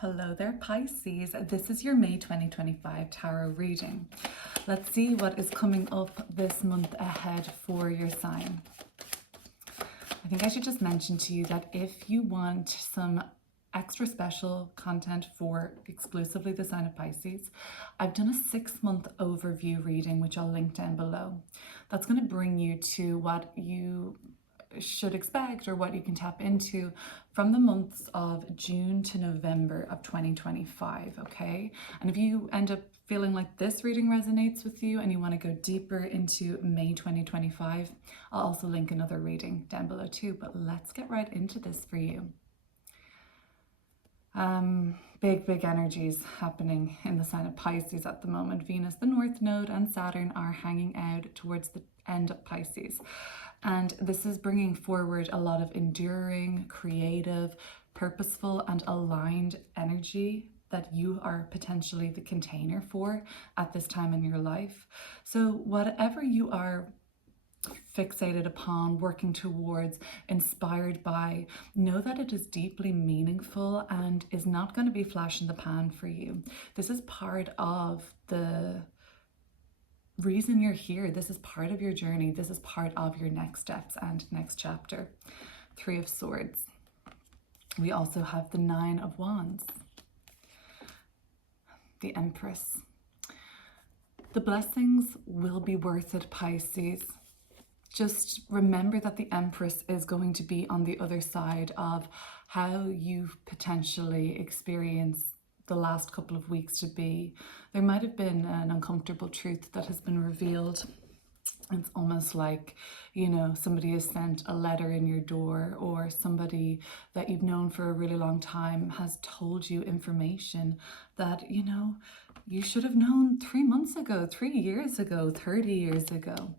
Hello there, Pisces. This is your May 2025 tarot reading. Let's see what is coming up this month ahead for your sign. I think I should just mention to you that if you want some extra special content for exclusively the sign of Pisces, I've done a 6-month overview reading, which I'll link down below. That's going to bring you to what you should expect or what you can tap into from the months of June to November of 2025, okay? And if you end up feeling like this reading resonates with you and you want to go deeper into May 2025, I'll also link another reading down below too, but let's get right into this for you. Big energies happening in the sign of Pisces at the moment. Venus, the North Node, and Saturn are hanging out towards the end of Pisces. And this is bringing forward a lot of enduring, creative, purposeful, and aligned energy that you are potentially the container for at this time in your life. So whatever you are fixated upon, working towards, inspired by, know that it is deeply meaningful and is not going to be flash in the pan for you. This is part of the reason you're here. This is part of your journey. This is part of your next steps and next chapter. 3 of Swords. We also have the 9 of Wands. The Empress. The blessings will be worth it, Pisces. Just remember that the Empress is going to be on the other side of how you've potentially experienced the last couple of weeks to be. There might have been an uncomfortable truth that has been revealed. It's almost like, you know, somebody has sent a letter in your door, or somebody that you've known for a really long time has told you information that, you know, you should have known 3 months ago, 3 years ago, 30 years ago.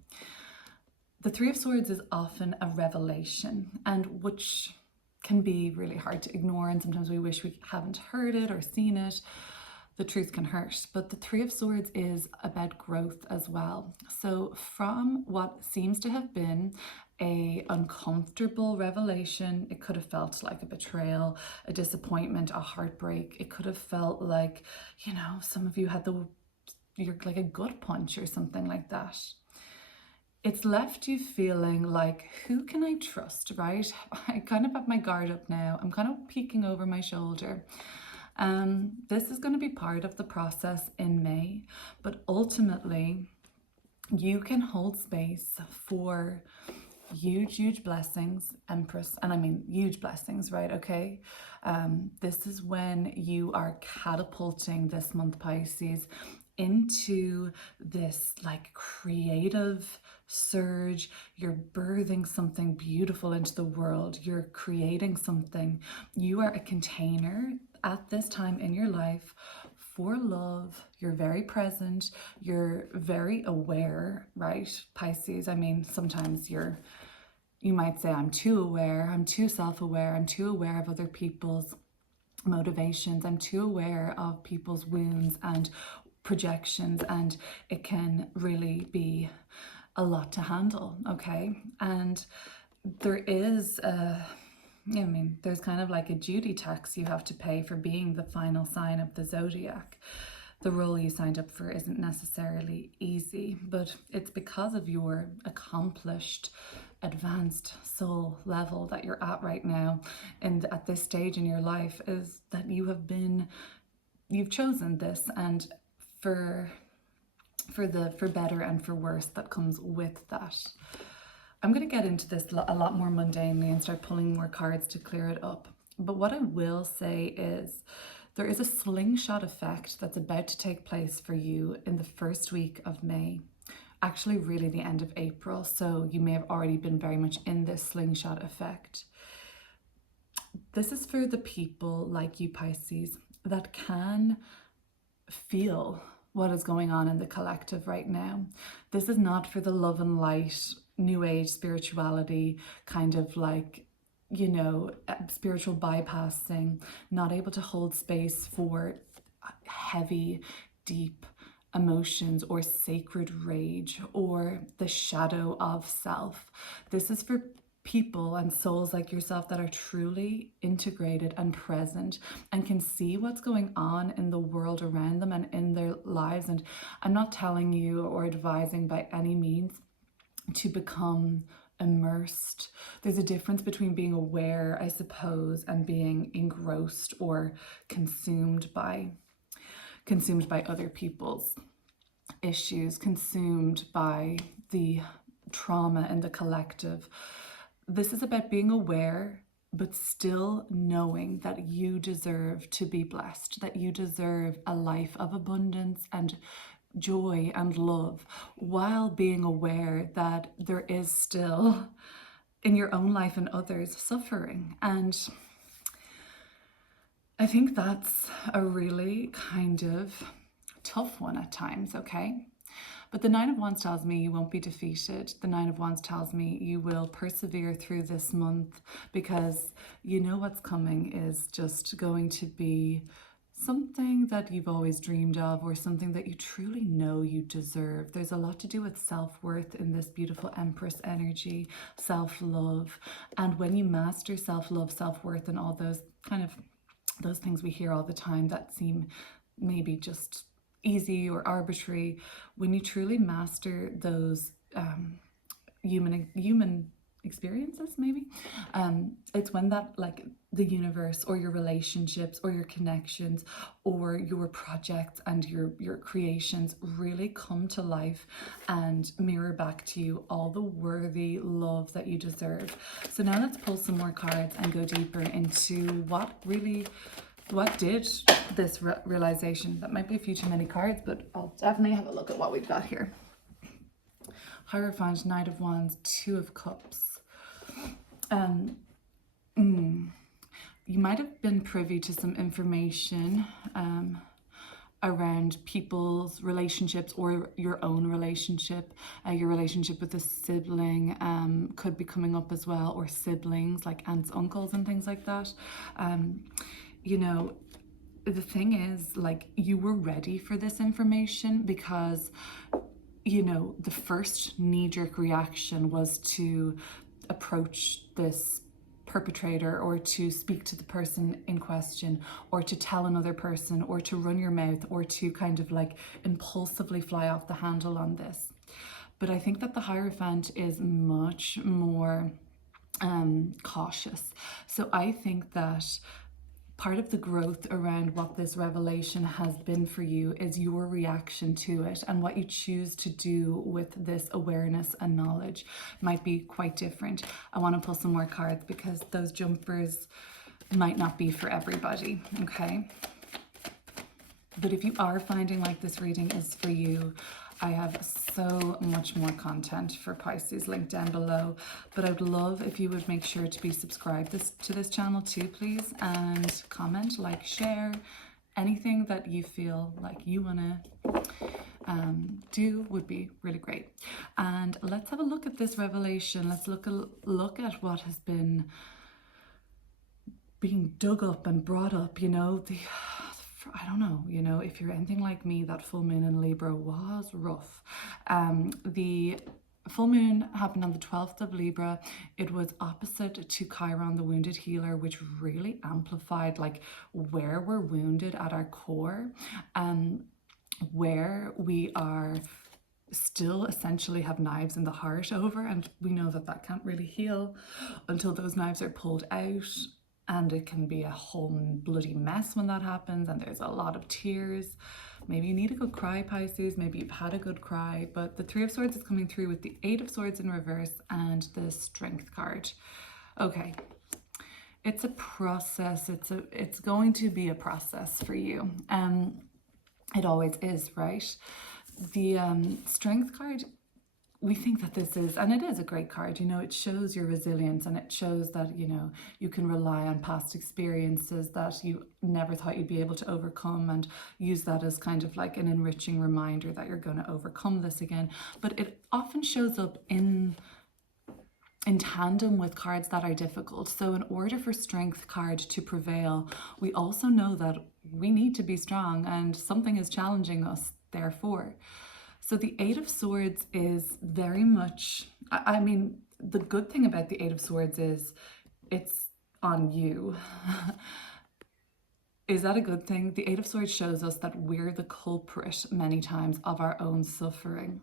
The 3 of Swords is often a revelation, and which can be really hard to ignore, and sometimes we wish we haven't heard it or seen it. The truth can hurt, but the 3 of Swords is about growth as well. So from what seems to have been a uncomfortable revelation, it could have felt like a betrayal, a disappointment, a heartbreak. It could have felt like, you know, some of you had you're like a gut punch or something like that. It's left you feeling like, who can I trust, right? I kind of have my guard up now. I'm kind of peeking over my shoulder. This is going to be part of the process in May, but ultimately you can hold space for huge blessings, Empress, and I mean huge blessings, right? Okay. This is when you are catapulting this month, Pisces, into this like creative surge. You're birthing something beautiful into the world. You're creating something. You are a container at this time in your life for love. You're very present. You're very aware, right, Pisces? I mean, sometimes you might say, I'm too aware, I'm too self-aware, I'm too aware of other people's motivations, I'm too aware of people's wounds and projections, and it can really be a lot to handle, okay? And there is there's kind of like a duty tax you have to pay for being the final sign of the zodiac. The role you signed up for isn't necessarily easy, but it's because of your accomplished, advanced soul level that you're at right now, and at this stage in your life, is that you've chosen this, and for better and for worse that comes with that. I'm going to get into this a lot more mundanely and start pulling more cards to clear it up. But what I will say is there is a slingshot effect that's about to take place for you in the first week of May. Actually, really the end of April. So you may have already been very much in this slingshot effect. This is for the people like you, Pisces, that can feel what is going on in the collective right now. This is not for the love and light, new age spirituality, kind of like, you know, spiritual bypassing, not able to hold space for heavy, deep emotions or sacred rage or the shadow of self. This is for people and souls like yourself that are truly integrated and present and can see what's going on in the world around them and in their lives. And I'm not telling you or advising by any means to become immersed. There's a difference between being aware, I suppose, and being engrossed or consumed by other people's issues, consumed by the trauma in the collective. This is about being aware, but still knowing that you deserve to be blessed, that you deserve a life of abundance and joy and love, while being aware that there is still in your own life and others suffering. And I think that's a really kind of tough one at times, okay? But the Nine of Wands tells me you won't be defeated. The Nine of Wands tells me you will persevere through this month, because you know what's coming is just going to be something that you've always dreamed of, or something that you truly know you deserve. There's a lot to do with self-worth in this beautiful Empress energy, self-love. And when you master self-love, self-worth, and all those kind of those things we hear all the time that seem maybe just easy or arbitrary, when you truly master those human experiences, maybe it's when that, like, the universe or your relationships or your connections or your projects and your creations really come to life and mirror back to you all the worthy love that you deserve. So now let's pull some more cards and go deeper into what did this realization. That might be a few too many cards, but I'll definitely have a look at what we've got here. Hierophant, Knight of Wands, Two of Cups. You might have been privy to some information around people's relationships or your own relationship. Your relationship with a sibling could be coming up as well, or siblings like aunts, uncles, and things like that. You know, the thing is, like, you were ready for this information, because, you know, the first knee-jerk reaction was to approach this perpetrator, or to speak to the person in question, or to tell another person, or to run your mouth, or to kind of like impulsively fly off the handle on this. But I think that the Hierophant is much more cautious. So I think that part of the growth around what this revelation has been for you is your reaction to it, and what you choose to do with this awareness and knowledge might be quite different. I want to pull some more cards, because those jumpers might not be for everybody, okay? But if you are finding like this reading is for you, I have so much more content for Pisces linked down below, but I would love if you would make sure to be subscribed to this channel too, please, and comment, like, share, anything that you feel like you want to do would be really great. And let's have a look at this revelation. Let's look at what has been being dug up and brought up, you know, I don't know, you know, if you're anything like me, that full moon in Libra was rough. The full moon happened on the 12th of Libra. It was opposite to Chiron, the wounded healer, which really amplified like where we're wounded at our core, where we are still essentially have knives in the heart over, and we know that that can't really heal until those knives are pulled out. And it can be a whole bloody mess when that happens, and there's a lot of tears. Maybe you need a good cry, Pisces. Maybe you've had a good cry. But the Three of Swords is coming through with the Eight of Swords in reverse and the Strength card. Okay, it's a process. It's going to be a process for you. It always is, right? The Strength card, we think that this is, and it is a great card, you know, it shows your resilience, and it shows that, you know, you can rely on past experiences that you never thought you'd be able to overcome, and use that as kind of like an enriching reminder that you're going to overcome this again. But it often shows up in tandem with cards that are difficult. So in order for Strength card to prevail, we also know that we need to be strong, and something is challenging us, therefore. So the Eight of Swords is very much, I mean, the good thing about the Eight of Swords is it's on you. Is that a good thing? The Eight of Swords shows us that we're the culprit many times of our own suffering.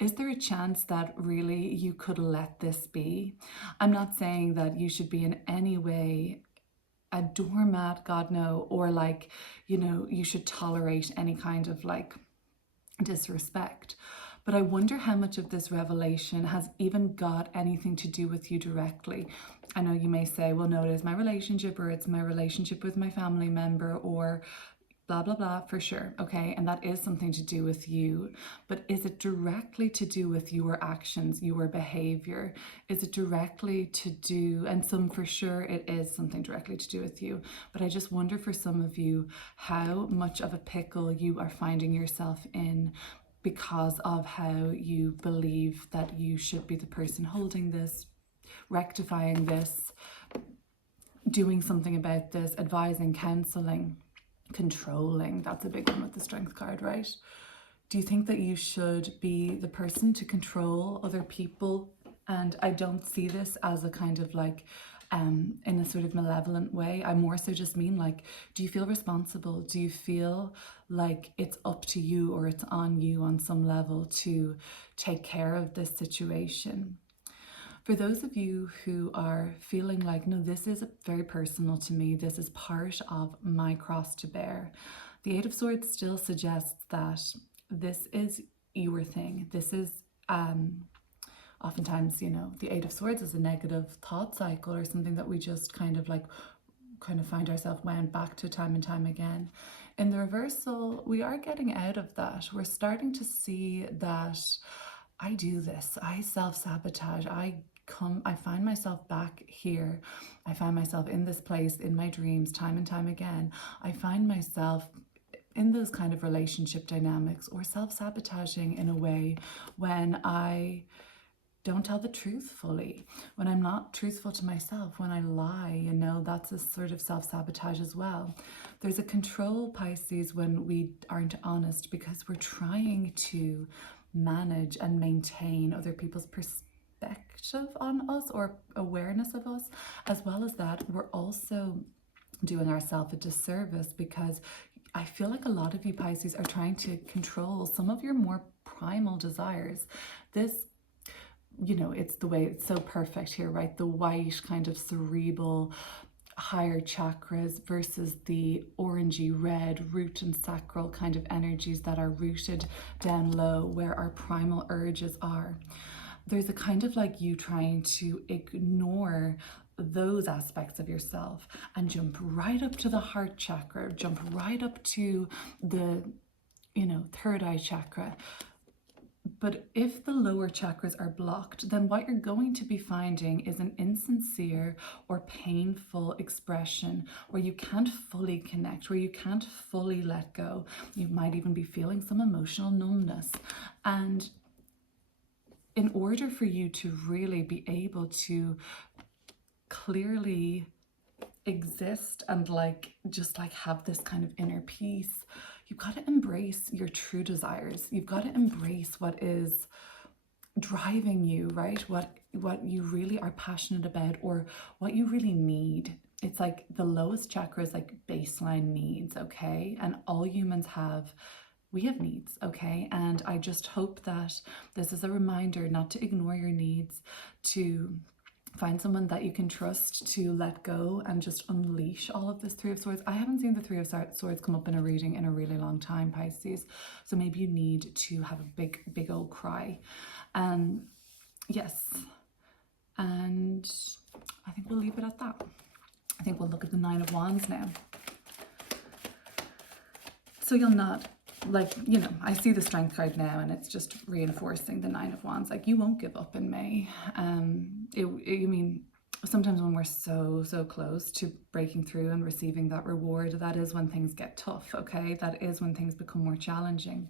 Is there a chance that really you could let this be? I'm not saying that you should be in any way a doormat, God no, or like, you know, you should tolerate any kind of like disrespect. But I wonder how much of this revelation has even got anything to do with you directly. I know you may say, well, no, it is my relationship, or it's my relationship with my family member, or blah, blah, blah, for sure. Okay. And that is something to do with you. But is it directly to do with your actions, your behavior? Is it directly to do, and some for sure it is something directly to do with you. But I just wonder for some of you how much of a pickle you are finding yourself in because of how you believe that you should be the person holding this, rectifying this, doing something about this, advising, counseling, controlling. That's a big one with the Strength card, right? Do you think that you should be the person to control other people? And I don't see this as a kind of like in a sort of malevolent way. I more so just mean like, do you feel responsible? Do you feel like it's up to you, or it's on you on some level to take care of this situation? For those of you who are feeling like, no, this is very personal to me, this is part of my cross to bear, the Eight of Swords still suggests that this is your thing. This is oftentimes, you know, the Eight of Swords is a negative thought cycle, or something that we just kind of find ourselves wound back to time and time again. In the reversal, we are getting out of that. We're starting to see that I do this, I self-sabotage, I find myself back here. I find myself in this place in my dreams time and time again. I find myself in those kind of relationship dynamics, or self-sabotaging in a way when I don't tell the truth fully, when I'm not truthful to myself, when I lie, you know, that's a sort of self-sabotage as well. There's a control, Pisces, when we aren't honest, because we're trying to manage and maintain other people's perspective on us, or awareness of us. As well as that, we're also doing ourselves a disservice, because I feel like a lot of you Pisces are trying to control some of your more primal desires. This, you know, it's the way, it's so perfect here, right? The white kind of cerebral higher chakras versus the orangey red root and sacral kind of energies that are rooted down low, where our primal urges are. There's a kind of like you trying to ignore those aspects of yourself and jump right up to the heart chakra, jump right up to the, you know, third eye chakra. But if the lower chakras are blocked, then what you're going to be finding is an insincere or painful expression where you can't fully connect, where you can't fully let go. You might even be feeling some emotional numbness. And in order for you to really be able to clearly exist and just have this kind of inner peace, you've got to embrace your true desires. You've got to embrace what is driving you, right? What you really are passionate about, or what you really need. It's like the lowest chakra is like baseline needs, okay? And all humans have, we have needs, okay? And I just hope that this is a reminder not to ignore your needs, to find someone that you can trust to let go and just unleash all of this Three of Swords. I haven't seen the Three of Swords come up in a reading in a really long time, Pisces. So maybe you need to have a big old cry. Yes. And I think we'll leave it at that. I think we'll look at the Nine of Wands now. So you'll not, I see the Strength card now, and it's just reinforcing the Nine of Wands. Like, you won't give up in May. Sometimes when we're so close to breaking through and receiving that reward, that is when things get tough, okay? That is when things become more challenging.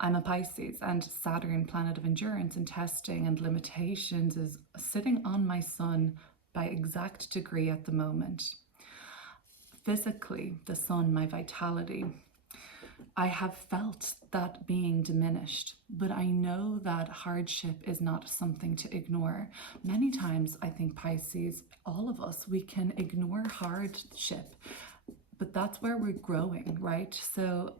I'm a Pisces, and Saturn, planet of endurance and testing and limitations, is sitting on my sun by exact degree at the moment. Physically, the sun, my vitality, I have felt that being diminished, but I know that hardship is not something to ignore. Many times, I think Pisces, all of us, we can ignore hardship, but that's where we're growing, right? So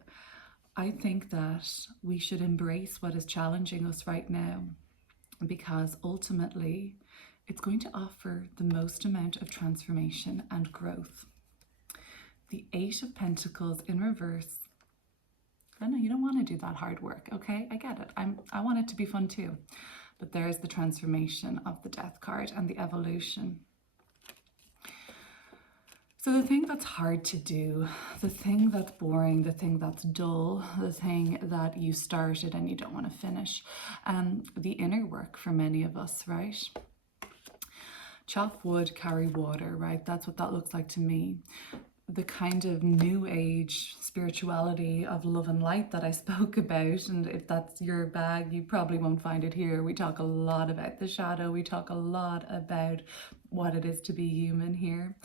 I think that we should embrace what is challenging us right now, because ultimately it's going to offer the most amount of transformation and growth. The Eight of Pentacles in reverse. I know you don't want to do that hard work, okay? I get it. I want it to be fun too. But there's the transformation of the Death card and the evolution. So the thing that's hard to do, the thing that's boring, the thing that's dull, the thing that you started and you don't want to finish, the inner work for many of us, right? Chop wood, carry water, right? That's what that looks like to me. The kind of new age spirituality of love and light that I spoke about, and if that's your bag, you probably won't find it here. We talk a lot about the shadow. We talk a lot about what it is to be human here.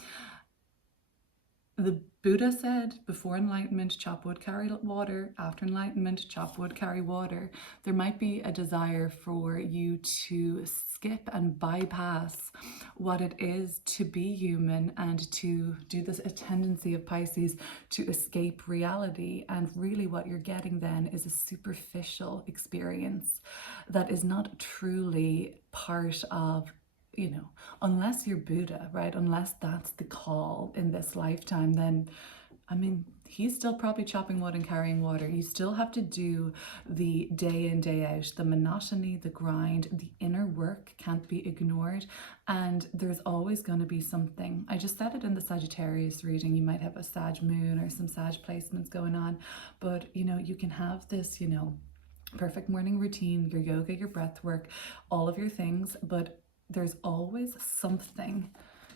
The Buddha said, before enlightenment, chop wood, carry water. After enlightenment, chop wood, carry water. There might be a desire for you to skip and bypass what it is to be human and to do this, a tendency of Pisces to escape reality. And really what you're getting then is a superficial experience that is not truly part of, you know, unless you're Buddha, right? Unless that's the call in this lifetime, then, I mean, he's still probably chopping wood and carrying water. You still have to do the day in, day out, the monotony, the grind, the inner work can't be ignored. And there's always going to be something. I just said it in the Sagittarius reading. You might have a Sag moon or some Sag placements going on, but you know, you can have this, you know, perfect morning routine, your yoga, your breath work, all of your things, but there's always something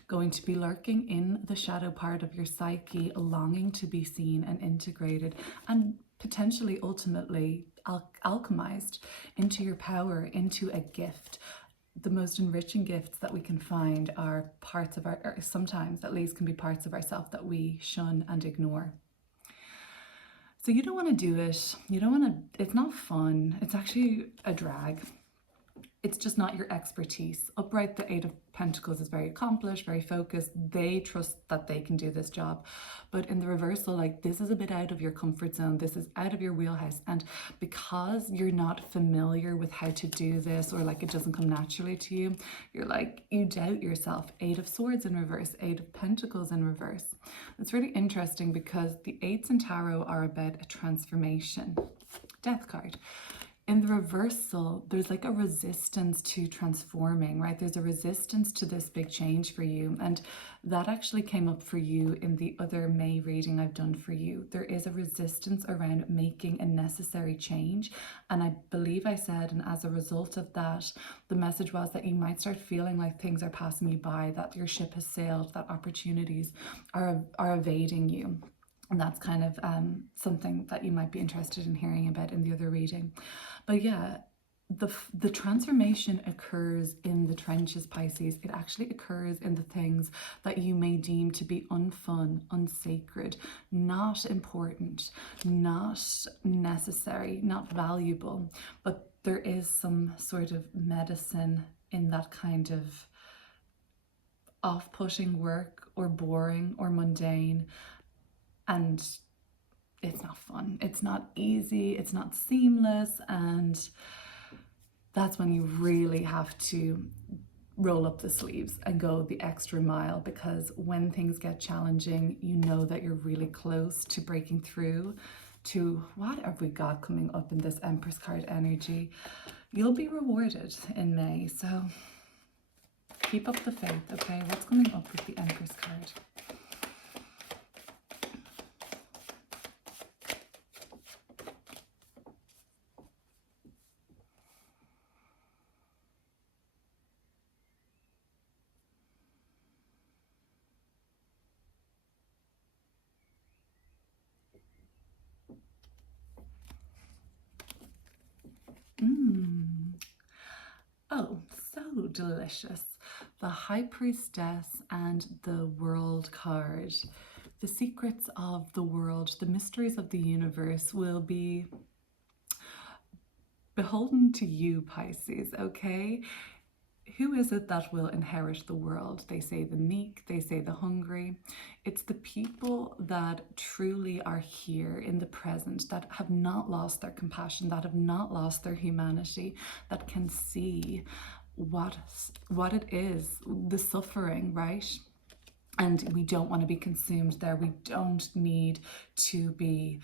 going to be lurking in the shadow part of your psyche, longing to be seen and integrated and potentially ultimately alchemized into your power, into a gift. The most enriching gifts that we can find are parts of our, or sometimes at least can be parts of ourselves that we shun and ignore. So you don't want to do it. You don't want to, it's not fun. It's actually a drag. It's just not your expertise. Upright, the Eight of Pentacles is very accomplished, very focused. They trust that they can do this job. But in the reversal, like, this is a bit out of your comfort zone. This is out of your wheelhouse. And because you're not familiar with how to do this, or like it doesn't come naturally to you, you're like, you doubt yourself. Eight of Swords in reverse, Eight of Pentacles in reverse. It's really interesting because the eights in tarot are about a transformation. Death card. In the reversal, there's like a resistance to transforming, right? There's a resistance to this big change for you. And that actually came up for you in the other May reading I've done for you. There is a resistance around making a necessary change. And I believe I said, and as a result of that, the message was that you might start feeling like things are passing you by, that your ship has sailed, that opportunities are evading you. And that's kind of something that you might be interested in hearing about in the other reading. But yeah, the transformation occurs in the trenches, Pisces. It actually occurs in the things that you may deem to be unfun, unsacred, not important, not necessary, not valuable. But there is some sort of medicine in that kind of off-putting work, or boring or mundane. And it's not fun, it's not easy, it's not seamless, and that's when you really have to roll up the sleeves and go the extra mile, because when things get challenging, you know that you're really close to breaking through to what have we got coming up in this Empress card energy. You'll be rewarded in May, so keep up the faith, okay? What's coming up with the Empress card? Oh, so delicious. The High Priestess and the World card. the secrets of the world, the mysteries of the universe will be beholden to you, Pisces, okay? Who is it that will inherit the world? They say the meek, they say the hungry. It's the people that truly are here in the present, that have not lost their compassion, that have not lost their humanity, that can see what it is, the suffering, right? And we don't want to be consumed there. We don't need to be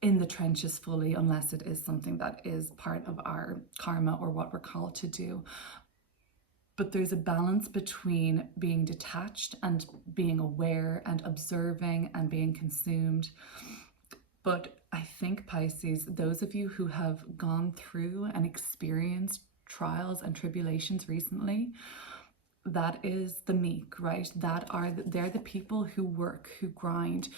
in the trenches fully unless it is something that is part of our karma or what we're called to do. But there's a balance between being detached and being aware and observing and being consumed. But I think, Pisces, those of you who have gone through and experienced trials and tribulations recently, that is the meek, right? They're the people who work, who grind,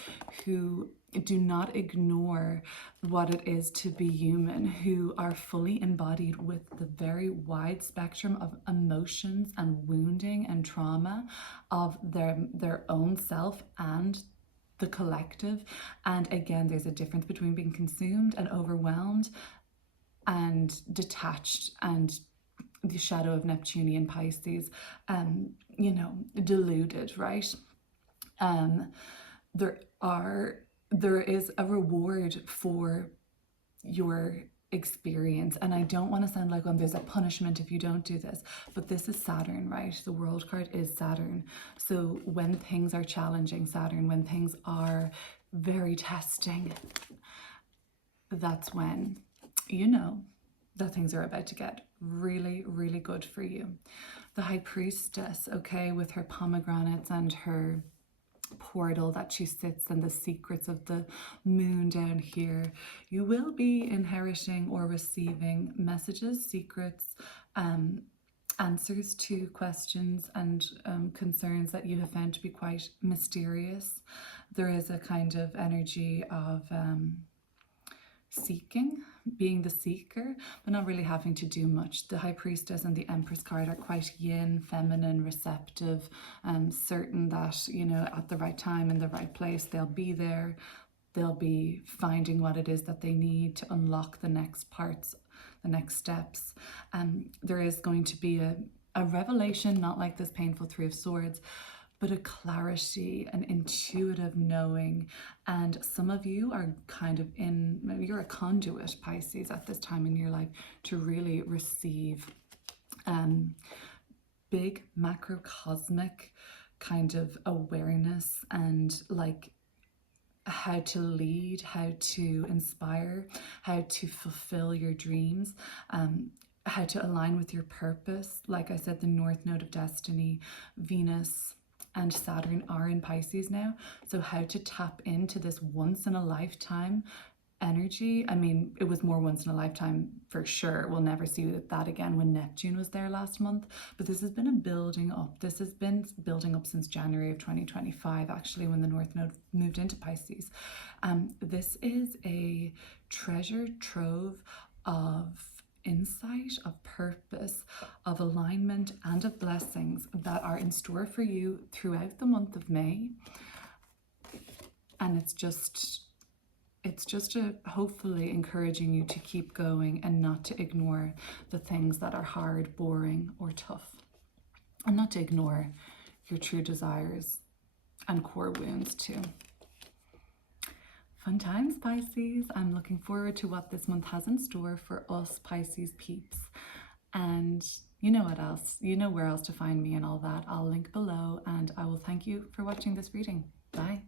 who do not ignore what it is to be human, who are fully embodied with the very wide spectrum of emotions and wounding and trauma of their own self and the collective. And again, there's a difference between being consumed and overwhelmed and detached and the shadow of Neptunian Pisces, deluded, right? There is a reward for your experience, and I don't want to sound like there's a punishment if you don't do this, but this is Saturn, right? The world card is Saturn. So when things are challenging, Saturn, when things are very testing, that's when that things are about to get really, really good for you. The High Priestess, okay, with her pomegranates and her portal that she sits and the secrets of the moon down here, you will be inheriting or receiving messages, secrets, answers to questions and concerns that you have found to be quite mysterious. There is a kind of energy of seeking, being the seeker, but not really having to do much. The High Priestess and the Empress card are quite yin, feminine, receptive, certain that, at the right time, in the right place, they'll be there. They'll be finding what it is that they need to unlock the next parts, the next steps. There is going to be a revelation, not like this painful Three of Swords, but a clarity, an intuitive knowing. And some of you are kind of you're a conduit, Pisces, at this time in your life to really receive big macrocosmic kind of awareness and how to lead, how to inspire, how to fulfill your dreams, how to align with your purpose. Like I said, the North Node of Destiny, Venus, and Saturn are in Pisces now. So how to tap into this once in a lifetime energy. I mean, it was more once in a lifetime for sure. We'll never see that again when Neptune was there last month. But this has been a building up. This has been building up since January of 2025, actually, when the North Node moved into Pisces. This is a treasure trove of insight, of purpose, of alignment, and of blessings that are in store for you throughout the month of May. And it's just hopefully encouraging you to keep going and not to ignore the things that are hard, boring, or tough, and not to ignore your true desires and core wounds too. Fun times, Pisces. I'm looking forward to what this month has in store for us Pisces peeps. And you know what else? You know where else to find me and all that. I'll link below, and I will thank you for watching this reading. Bye.